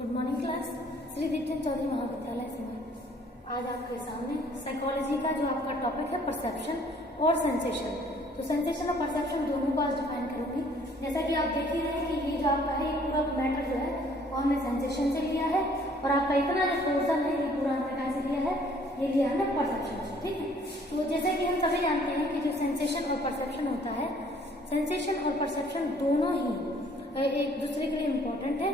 Good morning class. Shri Deepchand Chaudhary Mahavidyalaya Simar. आज आपके सामने साइकोलॉजी का जो आपका टॉपिक है परसेप्शन और सेंसेशन। तो सेंसेशन और परसेप्शन दोनों को आज डिफाइन करूंगी। जैसा कि आप देख ही रहे हैं कि ये जो आपका है पूरा मैटर जो है वो हमने सेंसेशन से लिया है और आपका इतना जो पोर्शन है ये पूरा हमने कहाँ से लिया है, ये लिया हमने परसेप्शन से। ठीक है, तो जैसे कि हम सभी जानते हैं कि जो सेंसेशन और परसेप्शन होता है, सेंसेशन और परसेप्शन दोनों ही एक दूसरे के लिए इम्पोर्टेंट है।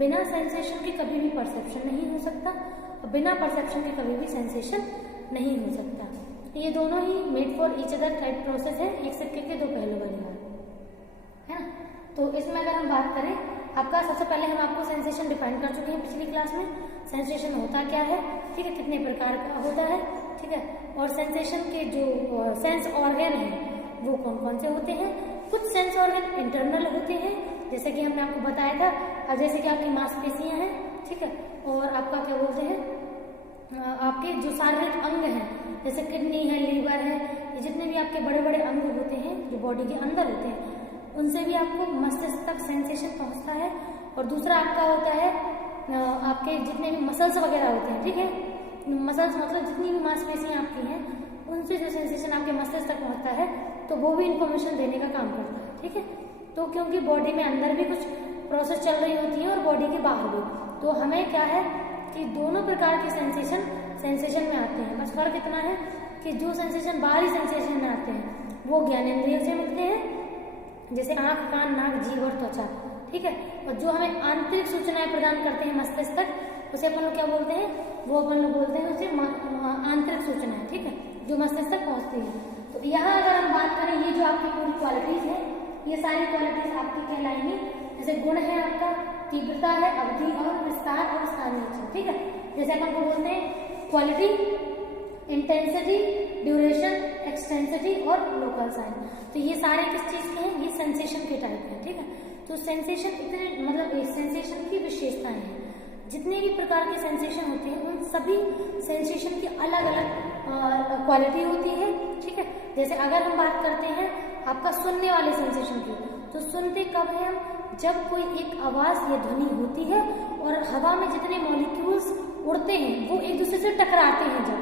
बिना सेंसेशन के कभी भी परसेप्शन नहीं हो सकता और बिना परसेप्शन के कभी भी सेंसेशन नहीं हो सकता। ये दोनों he made for each other type process है, एक सिक्के के दो पहलू वाली बात है ना। तो इसमें अगर हम बात करें, आपका सबसे पहले हम आपको सेंसेशन डिफाइन कर चुके हैं पिछली क्लास में। सेंसेशन होता क्या है, ठीक है, कितने प्रकार का होता है, ठीक है, और सेंसेशन के जो सेंस ऑर्गन है वो कौन कौन से होते हैं। कुछ सेंस ऑर्गन इंटरनल होते हैं, जैसे कि हमने आपको बताया था, जैसे कि आपकी मांसपेशियां हैं, ठीक है, और आपका क्या बोलते हैं, आपके जो शारीरिक अंग हैं जैसे किडनी है, लीवर है, ये जितने भी आपके बड़े बड़े अंग होते हैं जो बॉडी के अंदर होते हैं, उनसे भी आपको मस्तिष्क तक सेंसेशन पहुंचता है। और दूसरा आपका होता है आपके जितने भी मसल्स वगैरह होते हैं, ठीक है, मसल्स मतलब जितनी भी मांसपेशियां आपकी हैं उनसे जो सेंसेशन आपके मस्तिष्क तक पहुंचता है तो वो भी इंफॉर्मेशन देने का काम करता है। ठीक है, तो क्योंकि बॉडी में अंदर भी कुछ प्रोसेस चल रही होती है और बॉडी के बाहर भी, तो हमें क्या है कि दोनों प्रकार के सेंसेशन में आते हैं। बस फर्क इतना है कि जो सेंसेशन बाहरी सेंसेशन में आते हैं वो ज्ञानेंद्रियों से मिलते हैं, जैसे आंख, कान, नाक, जीभ और त्वचा, ठीक है, और जो हमें आंतरिक सूचनाएं प्रदान करते हैं मस्तिष्क तक, उसे अपन लोग क्या बोलते हैं, वो अपन लोग बोलते हैं उसे आंतरिक सूचनाएं, ठीक है, जो मस्तिष्क तक पहुंचती है। तो यहाँ अगर हम बात करें, ये जो आपकी पूरी क्वालिटीज है, ये सारी क्वालिटीज आपकी कहलाएंगी। जैसे गुण है आपका, तीव्रता है, अवधि और विस्तार और स्थानीय, ठीक है, जैसे अपन को बोलते हैं क्वालिटी, इंटेंसिटी, ड्यूरेशन, एक्सटेंसिटी और लोकल साइन। तो ये सारे किस चीज के हैं, ये सेंसेशन के टाइप हैं। ठीक है, तो सेंसेशन इतने मतलब सेंसेशन की विशेषताएं हैं। जितने भी प्रकार के सेंसेशन होते हैं उन सभी सेंसेशन की अलग अलग क्वालिटी होती है। ठीक है, जैसे अगर हम बात करते हैं आपका सुनने वाले सेंसेशन की, तो सुनते कब है हम, जब कोई एक आवाज या ध्वनि होती है और हवा में जितने मॉलिक्यूल्स उड़ते हैं वो एक दूसरे से टकराते हैं जब,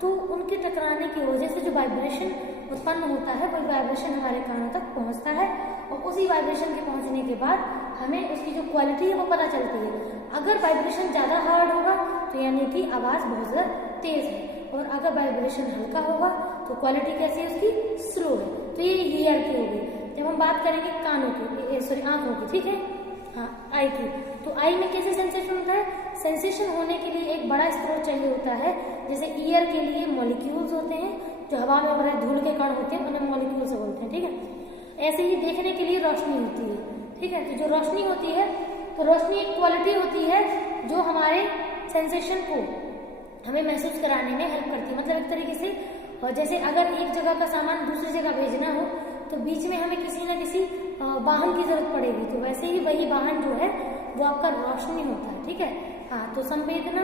तो उनके टकराने की वजह से जो वाइब्रेशन उत्पन्न होता है वो वाइब्रेशन हमारे कानों तक पहुंचता है और उसी वाइब्रेशन के पहुंचने के बाद हमें उसकी जो क्वालिटी है वो पता चलती है। अगर वाइब्रेशन ज्यादा हार्ड होगा तो यानी कि आवाज बहुत ज्यादा तेज है, और अगर वाइब्रेशन हल्का होगा तो क्वालिटी कैसी है उसकी, स्लो है। तो ये ईयर की हो गई। जब हम बात करेंगे कानों की, सॉरी आंखों की, ठीक है, हाँ, आई की, तो आई में कैसे सेंसेशन होता है, सेंसेशन होने के लिए एक बड़ा स्रोत चाहिए होता है। जैसे ईयर के लिए मॉलिक्यूल्स होते हैं, जो हवा में बड़े धूल के कण होते हैं उन्हें मॉलिक्यूल्स बोलते हैं। ठीक है, ऐसे ही देखने के लिए रोशनी होती है। ठीक है, तो जो रोशनी होती है, तो रोशनी एक क्वालिटी होती है जो हमारे सेंसेशन को हमें महसूस कराने में हेल्प करती है। मतलब एक तरीके से, और जैसे अगर एक जगह का सामान दूसरी जगह भेजना हो तो बीच में हमें किसी न किसी वाहन की जरूरत पड़ेगी, तो वैसे ही वही वाहन जो है वो आपका रोशनी होता है। ठीक है, हाँ, तो संवेदना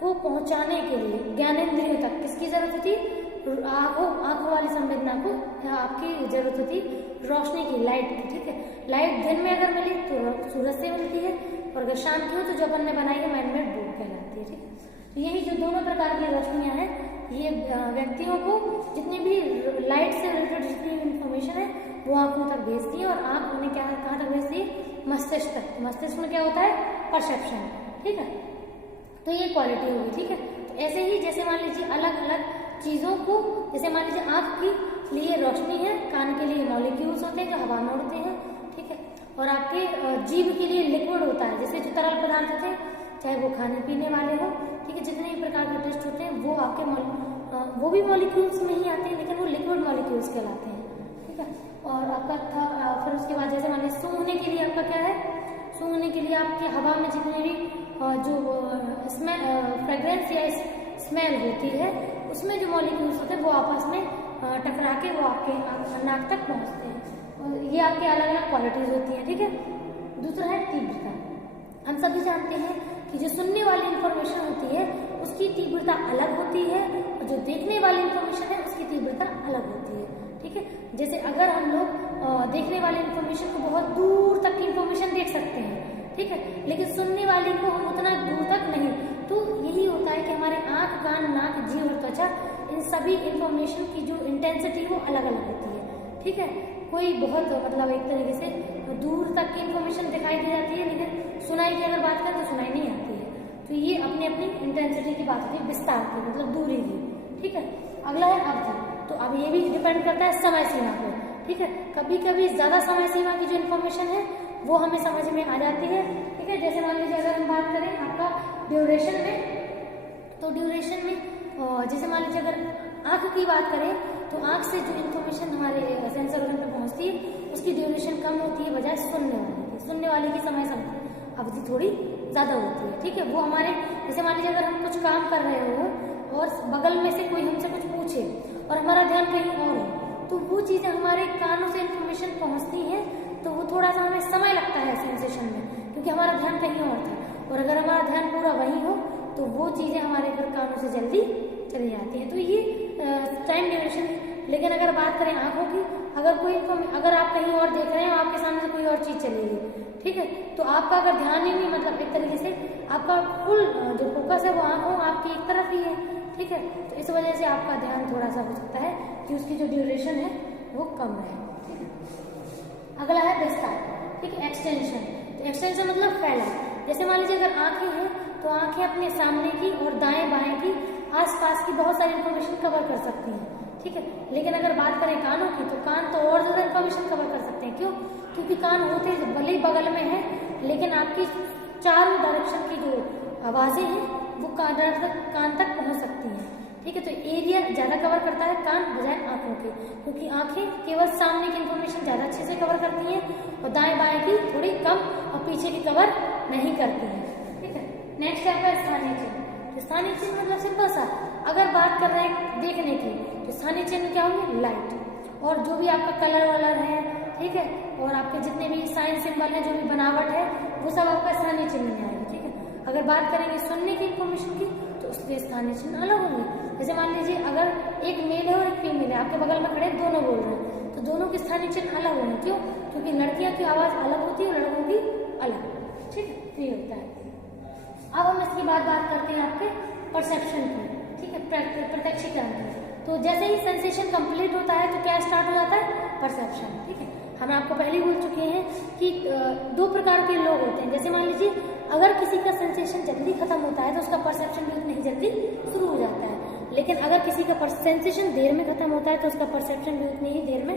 को पहुंचाने के लिए ज्ञानेंद्रियों तक किसकी जरूरत होती, आंखों वाली संवेदना को आपकी जरूरत होती रोशनी की, लाइट की। ठीक है, लाइट दिन में अगर मिली तो सूरज से मिलती है, और अगर शाम की हो तो जो अपन ने बनाई है मैनमेड बल्ब कहलाती है। ठीक है, तो यही जो दोनों प्रकार की रोशनियां हैं, ये व्यक्तियों को जितनी भी लाइट से रिलेटेड जितनी भी इंफॉर्मेशन है वो आंखों तक भेजती है, और आंख उन्हें कहाँ तक भेजती है, मस्तिष्क तक। मस्तिष्क में क्या होता है, परसेप्शन। ठीक है, तो ये क्वालिटी होगी। ठीक है, तो ऐसे ही जैसे मान लीजिए अलग अलग चीजों को, जैसे मान लीजिए आंख के लिए रोशनी है, कान के लिए मॉलिक्यूल्स होते हैं जो हवा में उड़ते हैं, ठीक है, और आपके जीभ के लिए लिक्विड होता है, जैसे जो तरल पदार्थ होते हैं, चाहे वो खाने पीने वाले हो, ठीक है, जितने भी प्रकार के टेस्ट होते हैं वो आपके वो भी मॉलिक्यूल्स में ही आते हैं, लेकिन वो लिक्विड मॉलिक्यूल्स कहलाते हैं। ठीक है, और आपका था फिर उसके बाद जैसे मान लीजिए सूंघने के लिए आपका क्या है, सूंघने के लिए आपके हवा में जितने भी जो फ्रेग्रेंस या स्मेल होती है उसमें जो मॉलिक्यूल्स होते हैं वो आपस में टकरा के वो आपके नाक तक पहुंचते हैं, और ये आपके अलग अलग क्वालिटीज होती हैं। ठीक है, दूसरा है तीव्रता। हम सभी जानते हैं कि जो सुनने वाली इंफॉर्मेशन होती है उसकी तीव्रता अलग होती है, और जो देखने वाली इंफॉर्मेशन है उसकी तीव्रता अलग होती है। ठीक है, जैसे अगर हम लोग देखने वाली इंफॉर्मेशन को बहुत दूर तक की इंफॉर्मेशन देख सकते हैं, ठीक है, लेकिन सुनने वाली को हम उतना दूर तक नहीं। तो यही होता है कि हमारे आँख, कान, नाक, जीभ और त्वचा, इन सभी इंफॉर्मेशन की जो इंटेंसिटी वो अलग अलग होती है। ठीक है, कोई बहुत मतलब एक तरीके से दूर तक की इंफॉर्मेशन दिखाई दे जाती है, लेकिन सुनाई की अगर बात करें तो सुनाई नहीं आती है। तो ये अपनी अपनी इंटेंसिटी की बात होती है, विस्तार की मतलब दूरी की। ठीक है, अगला है अवधि। तो अब ये भी डिपेंड करता है समय सीमा पे। ठीक है, कभी कभी ज्यादा समय सीमा की जो इन्फॉर्मेशन है वो हमें समझ में आ जाती है। ठीक है, जैसे मान लीजिए अगर हम बात करें आपका ड्यूरेशन में, तो ड्यूरेशन में जैसे मान लीजिए अगर आंख की बात करें तो आंख से जो इन्फॉर्मेशन हमारे सेंसर ऑर्गन पे पहुंचती है उसकी ड्यूरेशन कम होती है बजाय सुनने वाले की समय अवधि थोड़ी ज्यादा होती है। ठीक है, वो हमारे जैसे मान लीजिए अगर हम कुछ काम कर रहे हो और बगल में से कोई हमसे कुछ पूछे और हमारा ध्यान कहीं और हो, तो वो चीजें हमारे कानों से इन्फॉर्मेशन पहुंचती है, तो वो थोड़ा सा हमें समय लगता है सेंसेशन में, क्योंकि हमारा ध्यान कहीं और था। और अगर हमारा ध्यान पूरा वहीं हो तो वो चीजें हमारे फिर कानों से जल्दी चली जाती है। तो ये टाइम ड्यूरेशन। लेकिन अगर बात करें आंखों की, अगर आप कहीं और देख रहे हैं, आपके सामने से कोई और चीज चलेगी, ठीक है, तो आपका अगर ध्यान ही नहीं, मतलब एक तरीके से आपका फुल जो फोकस है वो आंखों आपकी एक तरफ ही है। ठीक है, तो इस वजह से आपका ध्यान थोड़ा सा हो सकता है कि उसकी जो ड्यूरेशन है वो कम रहे। ठीक है, अगला है विस्तार। ठीक है, एक्सटेंशन। तो एक्सटेंशन मतलब फैला। जैसे मान लीजिए अगर आंखें हैं तो आंखें अपने सामने की और दाएं बाएं की आसपास की बहुत सारी इन्फॉर्मेशन कवर कर सकती हैं। ठीक है, लेकिन अगर बात करें कानों की तो कान तो और ज्यादा इन्फॉर्मेशन कवर कर सकते हैं। क्यों? क्योंकि कान होते भले ही बगल में है, लेकिन आपकी चारों डायरेक्शन की जो आवाजें हैं वो कान तक पहुंच सकती हैं। ठीक है, तो एरिया ज्यादा कवर करता है कान बजाय आंखों के, क्योंकि आंखें केवल सामने की इन्फॉर्मेशन ज्यादा अच्छे से कवर करती हैं और दाएं बाएं की थोड़ी कम और पीछे की कवर नहीं करती है। ठीक है, नेक्स्ट है आपका स्थानीय चिन्ह। स्थानीय चिन्ह मतलब सिंपल सा, अगर बात कर रहे हैं देखने की तो स्थानीय चिन्ह क्या होंगे? लाइट और जो भी आपका कलर वलर है, ठीक है, और आपके जितने भी साइन सिंबल है, जो भी बनावट है, वो सब आपका स्थानीय चिन्ह में आएगा। ठीक है, अगर बात करेंगे सुनने की इन्फॉर्मेशन की तो उसके स्थानीय चिन्ह अलग होंगे। जैसे मान लीजिए अगर एक मेल है और एक फीमेल है, आपके बगल में खड़े दोनों बोल रहे हैं, तो दोनों के स्थानीय चिन्ह अलग होंगे। क्यों? क्योंकि लड़कियों की आवाज अलग होती है और लड़कों की अलग। ठीक है, तो ये होता है। अब हम इसके बाद बात करते हैं आपके परसेप्शन की। ठीक है, प्रत्यक्षीकरण की। तो जैसे ही सेंसेशन कंप्लीट होता है तो क्या स्टार्ट हो जाता है? परसेप्शन। ठीक है, हम आपको पहले ही बोल चुके हैं कि दो प्रकार के लोग होते हैं। जैसे मान लीजिए अगर किसी का सेंसेशन जल्दी खत्म होता है तो उसका परसेप्शन भी उतनी ही जल्दी शुरू हो जाता है, लेकिन अगर किसी का सेंसेशन देर में खत्म होता है तो उसका परसेप्शन भी उतनी ही देर में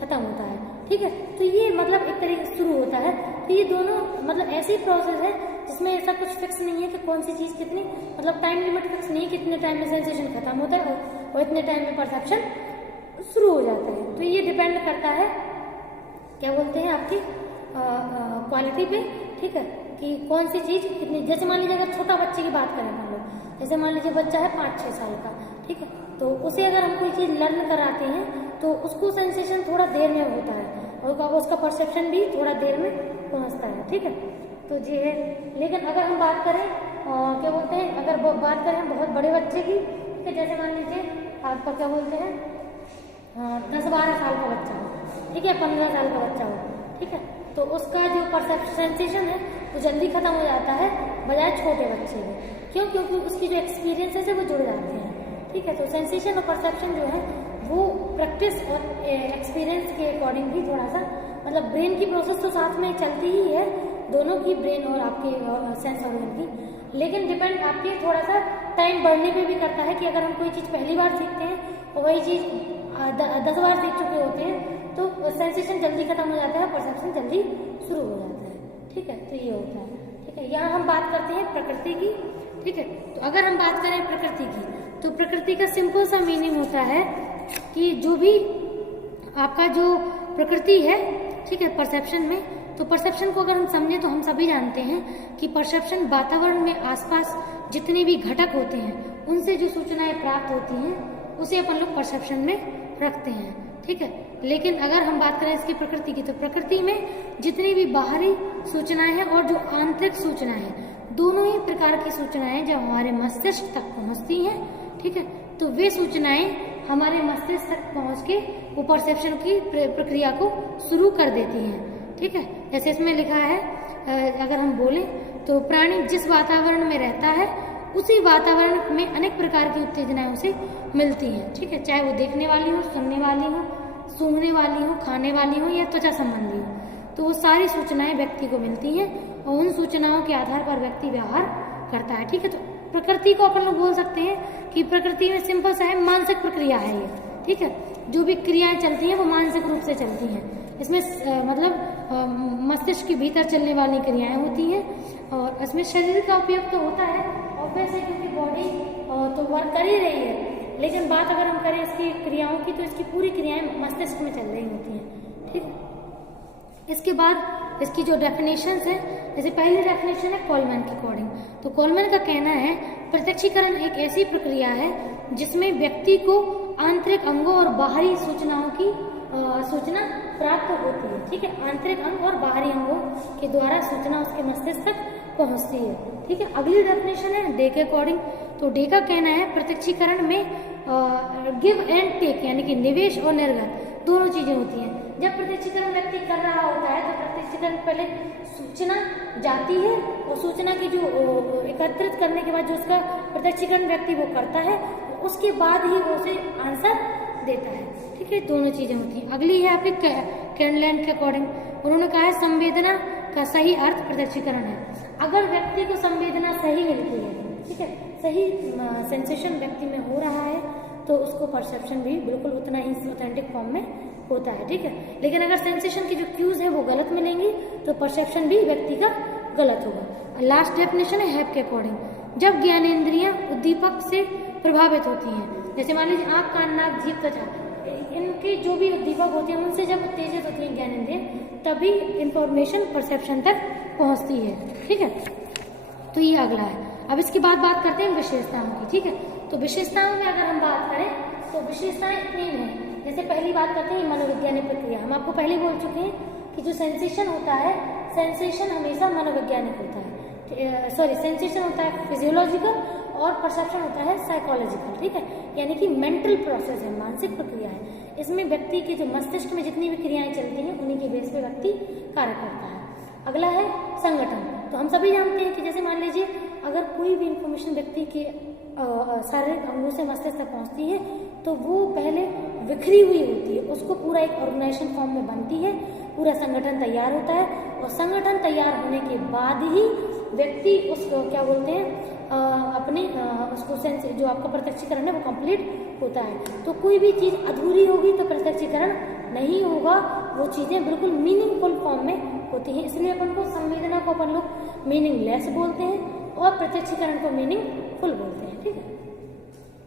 खत्म होता है। ठीक है, तो ये मतलब एक तरीके से शुरू होता है। तो ये दोनों मतलब ऐसी प्रोसेस है जिसमें ऐसा कुछ फिक्स नहीं है कि कौन सी चीज कितनी, मतलब टाइम लिमिट फिक्स नहीं है, कितने टाइम में सेंसेशन खत्म होता है और इतने टाइम में परसेप्शन शुरू हो जाता है। तो ये डिपेंड करता है क्या बोलते हैं आपकी क्वालिटी पे। ठीक है, कि कौन सी चीज कितनी। जैसे मान लीजिए अगर छोटा बच्चे की बात करें हम लोग, जैसे मान लीजिए बच्चा है 5-6 साल का, ठीक है, तो उसे अगर हम कोई चीज लर्न कराते हैं तो उसको सेंसेशन थोड़ा देर में होता है और उसका परसेप्शन भी थोड़ा देर में पहुंचता है। ठीक है, तो ये है। लेकिन अगर हम बात करें क्या बोलते हैं, अगर बात करें बहुत बड़े बच्चे की, ठीक है, जैसे मान लीजिए आपका क्या बोलते हैं 10-12 साल का बच्चा हो, ठीक है, 15 साल का बच्चा हो, ठीक है, तो उसका जो सेंसेशन है वो जल्दी खत्म हो जाता है बजाय छोटे बच्चे में। क्यों? क्योंकि उसकी जो एक्सपीरियंसेस है वो जुड़ जाते हैं। ठीक है, तो सेंसेशन और परसेप्शन जो है वो प्रैक्टिस और एक्सपीरियंस के अकॉर्डिंग भी थोड़ा सा, मतलब ब्रेन की प्रोसेस तो साथ में चलती ही है, दोनों की, ब्रेन और आपके सेंस ऑर्गन की, लेकिन डिपेंड आपके थोड़ा सा टाइम बढ़ने पे भी करता है कि अगर हम कोई चीज़ पहली बार सीखते हैं और वही चीज़ 10 बार सीख चुके होते हैं तो सेंसेशन जल्दी खत्म हो जाता है, परसेप्शन जल्दी शुरू हो जाता है। ठीक है, तो ये होता है। ठीक है, यहाँ हम बात करते हैं प्रकृति की। ठीक है, तो अगर हम बात करें प्रकृति की तो प्रकृति का सिंपल सा मीनिंग होता है कि जो भी आपका जो प्रकृति है, ठीक है, परसेप्शन में, तो परसेप्शन को अगर हम समझें तो हम सभी जानते हैं कि परसेप्शन वातावरण में आसपास जितने भी घटक होते हैं उनसे जो सूचनाएं प्राप्त होती हैं उसे अपन लोग परसेप्शन में रखते हैं। ठीक है, लेकिन अगर हम बात करें इसकी प्रकृति की तो प्रकृति में जितनी भी बाहरी सूचनाएं हैं और जो आंतरिक सूचनाएं हैं, दोनों ही प्रकार की सूचनाएं जब हमारे मस्तिष्क तक पहुंचती हैं, ठीक है, तो वे सूचनाएं हमारे मस्तिष्क तक पहुंच के वो परसेप्शन की प्रक्रिया को शुरू कर देती हैं। ठीक है, जैसे इसमें लिखा है अगर हम बोलें तो प्राणी जिस वातावरण में रहता है उसी वातावरण में अनेक प्रकार की उत्तेजनाएं उसे मिलती हैं, ठीक है, चाहे वो देखने वाली हो, सुनने वाली हो, सूंघने वाली हो, खाने वाली हो या त्वचा संबंधी हो। तो वो सारी सूचनाएं व्यक्ति को मिलती हैं और उन सूचनाओं के आधार पर व्यक्ति व्यवहार करता है, ठीक है। तो प्रकृति को अपन लोग बोल सकते हैं कि प्रकृति में सिंपल सा है, मानसिक प्रक्रिया है ये, ठीक है। जो भी क्रियाएं चलती हैं वो मानसिक रूप से चलती हैं। इसमें मस्तिष्क के भीतर चलने वाली क्रियाएं होती हैं और इसमें शरीर का उपयोग तो होता है ऑब्वियस है, क्योंकि बॉडी तो वर्क कर ही रही है, लेकिन बात अगर हम करें इसकी क्रियाओं की तो इसकी पूरी क्रियाएं मस्तिष्क में चल रही होती हैं, ठीक है। इसके बाद इसकी जो डेफिनेशंस है, जैसे पहली डेफिनेशन है कॉलमैन के अकॉर्डिंग। तो कॉलमैन का कहना है प्रत्यक्षीकरण एक ऐसी प्रक्रिया है जिसमें व्यक्ति को आंतरिक अंगों और बाहरी सूचनाओं की सूचना प्राप्त होती है, ठीक है। आंतरिक अंग और बाहरी अंगों के द्वारा सूचना उसके मस्तिष्क तक पहुंचती है, ठीक है। अगली डेफिनेशन है डे के अकॉर्डिंग। तो डे का कहना है प्रत्यक्षीकरण में गिव एंड टेक यानी कि निवेश और निर्गत दोनों चीजें होती हैं। जब प्रत्यक्षीकरण व्यक्ति कर रहा होता है तो प्रत्यक्षीकरण पहले सूचना जाती है और सूचना की जो एकत्रित करने के बाद जो उसका प्रत्यक्षीकरण व्यक्ति वो करता है, उसके बाद ही वो उसे आंसर देता है, ठीक है। दोनों चीजें होती हैं। अगली है आपकी कैनलैंड के अकॉर्डिंग। उन्होंने कहा है संवेदना का सही अर्थ प्रत्यक्षीकरण है। अगर व्यक्ति को संवेदना सही मिलती है, ठीक है, सही सेंसेशन व्यक्ति में हो रहा है तो उसको परसेप्शन भी बिल्कुल उतना ही ऑथेंटिक फॉर्म में होता है, ठीक है। लेकिन अगर सेंसेशन की जो क्यूज है वो गलत मिलेंगी तो परसेप्शन भी व्यक्ति का गलत होगा। लास्ट डेफिनेशन है हैप के अकॉर्डिंग। जब ज्ञानेंद्रियां उद्दीपक से प्रभावित होती हैं, जैसे मान लीजिए आंख, कान, नाक, जीभ, त्वचा, इनके जो भी उद्दीपक होते हैं उनसे जब उत्तेजित होती है ज्ञानेंद्रियां, तभी इंफॉर्मेशन परसेप्शन तक पहुंचती है, ठीक है। तो ये अगला है। अब इसके बाद बात करते हैं विशेषताओं की, ठीक है। तो विशेषताओं में अगर हम बात करें तो विशेषताएं इतनी हैं। जैसे पहली बात करते हैं मनोवैज्ञानिक प्रक्रिया। हम आपको पहले बोल चुके हैं कि जो सेंसेशन होता है, सेंसेशन हमेशा मनोवैज्ञानिक होता है, सेंसेशन होता है फिजियोलॉजिकल और परसेप्शन होता है साइकोलॉजिकल, ठीक है, यानी कि मेंटल प्रोसेस है, मानसिक प्रक्रिया है। इसमें व्यक्ति के जो मस्तिष्क में जितनी भी क्रियाएं चलती हैं उन्हीं के बेस पे व्यक्ति कार्य करता है। अगला है संगठन। तो हम सभी जानते हैं कि जैसे मान लीजिए अगर कोई भी इंफॉर्मेशन व्यक्ति के शारीरिक अंगों से मस्तिष्क तक पहुंचती है तो वो पहले बिखरी हुई होती है, उसको पूरा एक ऑर्गेनाइजेशन फॉर्म में बनती है, पूरा संगठन तैयार होता है और संगठन तैयार होने के बाद ही व्यक्ति उसको क्या बोलते हैं अपने उसको सेंस जो आपका प्रत्यक्षीकरण है वो कंप्लीट होता है। तो कोई भी चीज़ अधूरी होगी तो प्रत्यक्षीकरण नहीं होगा, वो चीज़ें बिल्कुल मीनिंगफुल फॉर्म में होती हैं। इसलिए अपन को संवेदना को अपन लोग मीनिंगलेस बोलते हैं और प्रत्यक्षीकरण को मीनिंगफुल बोलते हैं, ठीक है।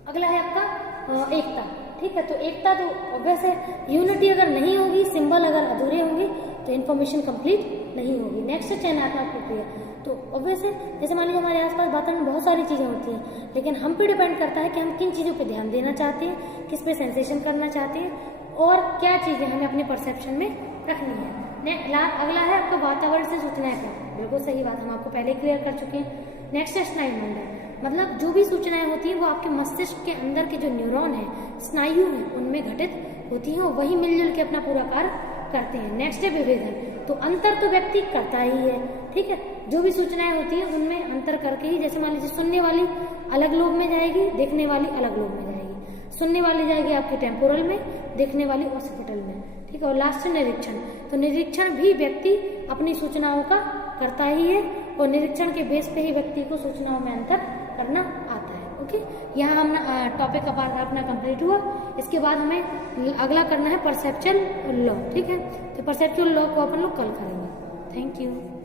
अगला है आपका एकता, ठीक है। तो एकता तो ऑब्वियस है, यूनिटी अगर नहीं होगी, सिंबल अगर अधूरे होंगे तो इन्फॉर्मेशन कंप्लीट नहीं होगी। नेक्स्ट है चयनात्मक प्रक्रिया। तो ऑब्वियस है, जैसे मान लीजिए हमारे आसपास वातावरण में बहुत सारी चीज़ें होती हैं, लेकिन हम पे डिपेंड करता है कि हम किन चीज़ों पे ध्यान देना चाहते हैं, किस पे सेंसेशन करना चाहते हैं और क्या चीज़ें हमें अपने परसेप्शन में रखनी है। अगला है आपका वातावरण से सूचनाएं प्राप्त। बिल्कुल सही बात, हम आपको पहले क्लियर कर चुके हैं। नेक्स्ट है स्नायुमंडल, मतलब जो भी सूचनाएं होती हैं वो आपके मस्तिष्क के अंदर के जो न्यूरॉन है, स्नायु है, उनमें घटित होती हैं और वही मिलजुल के अपना पूरा कार्य करते हैं। नेक्स्ट है विभेदन। तो अंतर तो व्यक्ति करता ही है, ठीक है। जो भी सूचनाएं होती हैं उनमें अंतर करके ही, जैसे मान लीजिए सुनने वाली अलग लोब में जाएगी, देखने वाली अलग लोब में जाएगी। सुनने वाली जाएगी आपके टेम्पोरल में, देखने वाली ऑसिपिटल में, ठीक है। और लास्ट है निरीक्षण। तो निरीक्षण भी व्यक्ति अपनी सूचनाओं का करता ही है और निरीक्षण के बेस पे ही व्यक्ति को सूचनाओं में अंतर करना आता है, ओके। यहाँ हम टॉपिक का पार्ट अपना कंप्लीट हुआ। इसके बाद हमें अगला करना है परसेप्चुअल लॉ, ठीक है। तो परसेप्चुअल लॉ को अपन लोग कल करेंगे। Thank you.